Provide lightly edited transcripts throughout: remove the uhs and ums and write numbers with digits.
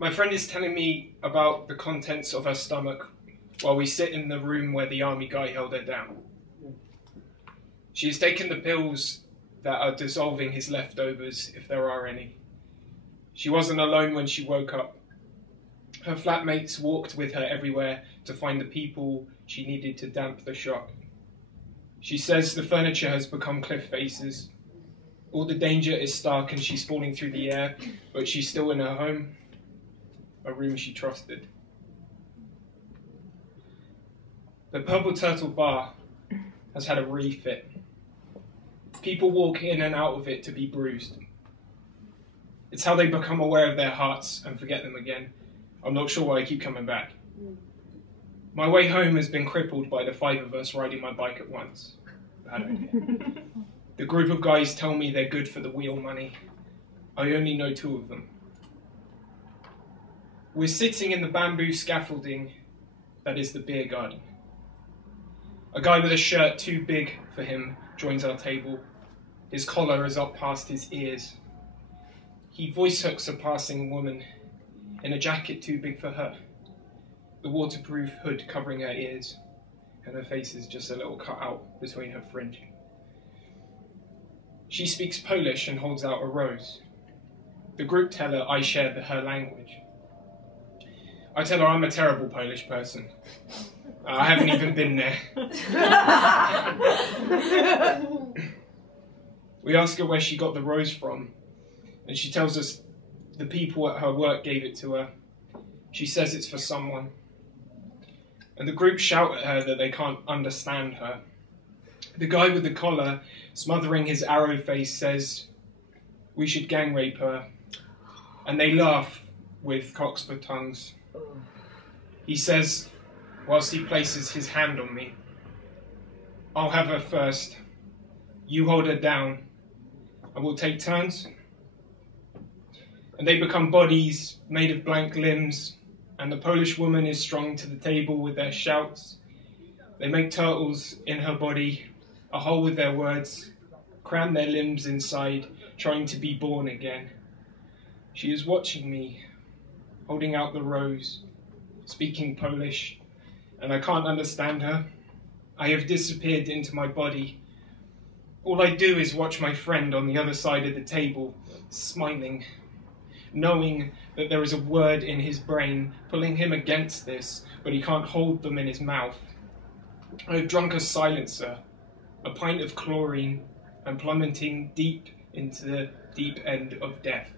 My friend is telling me about the contents of her stomach while we sit in the room where the army guy held her down. She has taken the pills that are dissolving his leftovers, if there are any. She wasn't alone when she woke up. Her flatmates walked with her everywhere to find the people she needed to damp the shock. She says the furniture has become cliff faces. All the danger is stark and she's falling through the air, but she's still in her home, a room she trusted. The Purple Turtle Bar has had a refit. People walk in and out of it to be bruised. It's how they become aware of their hearts and forget them again. I'm not sure why I keep coming back. My way home has been crippled by the 5 of us riding my bike at once. Bad idea. The group of guys tell me they're good for the wheel money. I only know 2 of them. We're sitting in the bamboo scaffolding that is the beer garden. A guy with a shirt too big for him joins our table. His collar is up past his ears. He voice hooks a passing woman in a jacket too big for her, the waterproof hood covering her ears, and her face is just a little cut out between her fringe. She speaks Polish and holds out a rose. The group tell her I share her language. I tell her I'm a terrible Polish person. I haven't even been there. We ask her where she got the rose from, and she tells us the people at her work gave it to her. She says it's for someone. And the group shout at her that they can't understand her. The guy with the collar, smothering his arrow face, says we should gang rape her. And they laugh with cocks for tongues. He says, whilst he places his hand on me, I'll have her first. You hold her down, and we'll take turns. And they become bodies made of blank limbs, and the Polish woman is strung to the table with their shouts. They make turtles in her body, a hole with their words, cram their limbs inside, trying to be born again. She is watching me, holding out the rose, speaking Polish, and I can't understand her. I have disappeared into my body. All I do is watch my friend on the other side of the table, smiling, knowing that there is a word in his brain pulling him against this, but he can't hold them in his mouth. I have drunk a silencer, a pint of chlorine, and plummeting deep into the deep end of death.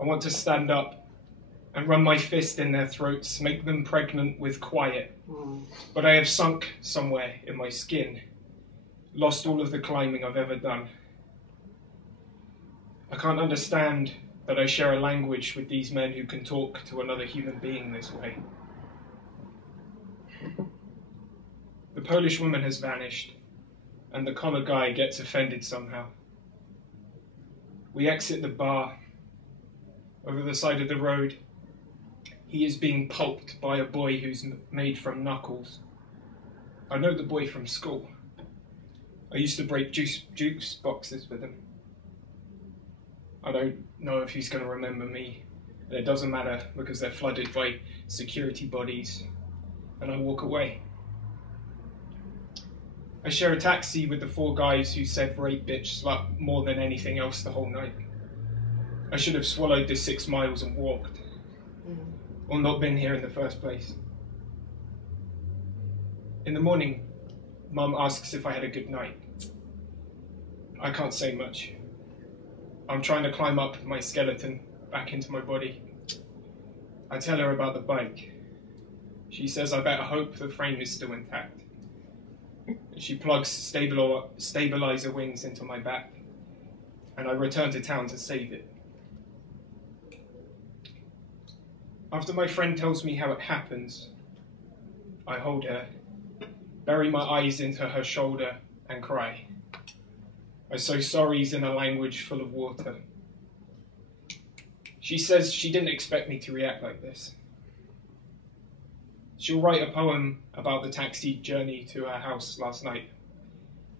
I want to stand up and run my fist in their throats, make them pregnant with quiet. But I have sunk somewhere in my skin, lost all of the climbing I've ever done. I can't understand that I share a language with these men who can talk to another human being this way. The Polish woman has vanished, and the collar guy gets offended somehow. We exit the bar. Over the side of the road, he is being pulped by a boy who's made from knuckles. I know the boy from school. I used to break juice boxes with him. I don't know if he's going to remember me, and it doesn't matter because they're flooded by security bodies, and I walk away. I share a taxi with the 4 guys who said rape bitch slut more than anything else the whole night. I should have swallowed the 6 miles and walked, or not been here in the first place. In the morning, Mum asks if I had a good night. I can't say much. I'm trying to climb up my skeleton back into my body. I tell her about the bike. She says I better hope the frame is still intact. She plugs stabilizer wings into my back, and I return to town to save it. After my friend tells me how it happens, I hold her, bury my eyes into her shoulder, and cry. I say sorries in a language full of water. She says she didn't expect me to react like this. She'll write a poem about the taxi journey to her house last night,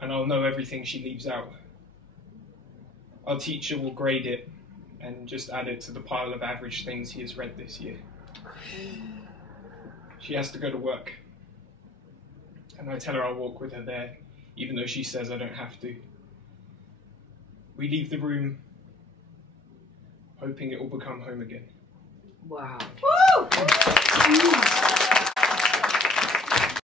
and I'll know everything she leaves out. Our teacher will grade it, and just add it to the pile of average things he has read this year. She has to go to work, and I tell her I'll walk with her there, even though she says I don't have to. We leave the room, hoping it will become home again. Wow. Woo!